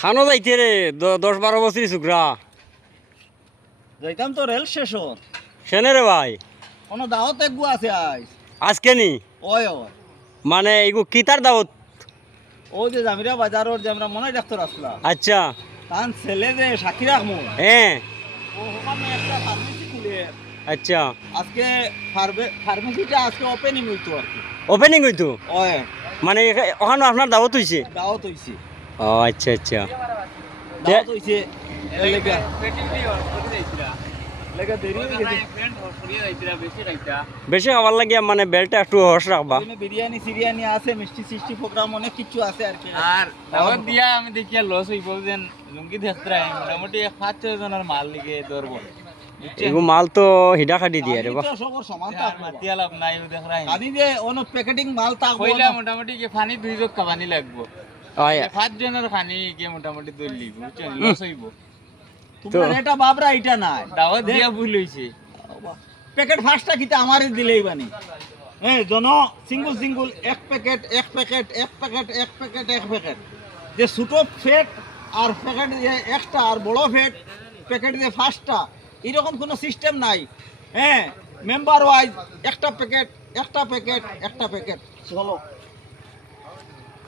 খানো যাইতে রে 10-12 বছরই চুকরা যাইতাম তো রেল স্টেশন সেনে রে ভাই কোনো দাওয়াত একগু আছে আজ আজকে নি ওই ওই মানে এগু কিতার দাওত ও যে জামিরা বাজারর যে আমরা মনে ডাক্তার আসলা আচ্ছা তান ছেলে যে সাকির আহমদ হ্যাঁ ও ওখানে একটা ফার্মেসি খুলে আচ্ছা আজকে ফার্মেসিটা আজকে ওপেনিং হইতো আর কি ওপেনিং হইতো ওই মানে ওখানে আপনার দাওত হইছে দাওয়াত হইছে ও আচ্ছা আচ্ছা দাওয়াত হইছে লেগা লেগা দেরি হয়ে গেছে বেশি খাবার লাগিয়া মানে বেলটা একটু হস রাখবা ওইখানে বিরিয়ানি সিরিয়ানি আছে মিষ্টি সিষ্টি প্রোগ্রাম অনেক কিছু আছে আর কি আর দাওয়াত দিয়া আমি দেখিয়া লস হইব যেন লুঙ্গি দেখতে মোটামুটি 5-6 জনের মাল লিগে ধরবো এগু মাল তো হিডা খাটি দিয়ে রে বা আমি তো সবার সমান থাকবো মাতিয়া লাভ নাই দেখরাই আমি যে অনেক প্যাকেটিং মাল থাকবো কইলা মোটামুটি কি পানি 2 জগ পানি লাগবো আয় 5 জনের খানি কি মোটামুটি দই লিব বুঝছেন লস হইব তোমরা এটা বাবরা এটা নাই দাওয়াত দিয়া ভুল হইছে প্যাকেট ফার্স্টটা কিতে আমারে দিলেই বানি হ্যাঁ জন সিঙ্গল সিঙ্গল এক প্যাকেট এক প্যাকেট এক প্যাকেট এক প্যাকেট এক প্যাকেট যে ছোট ফেট আর প্যাকেট যে এক্সট্রা আর বড় ফেট প্যাকেট যে ফার্স্টটা এরকম কোনো সিস্টেম নাই হ্যাঁ মেম্বার ওয়াইজ একটা প্যাকেট একটা প্যাকেট একটা প্যাকেট চলো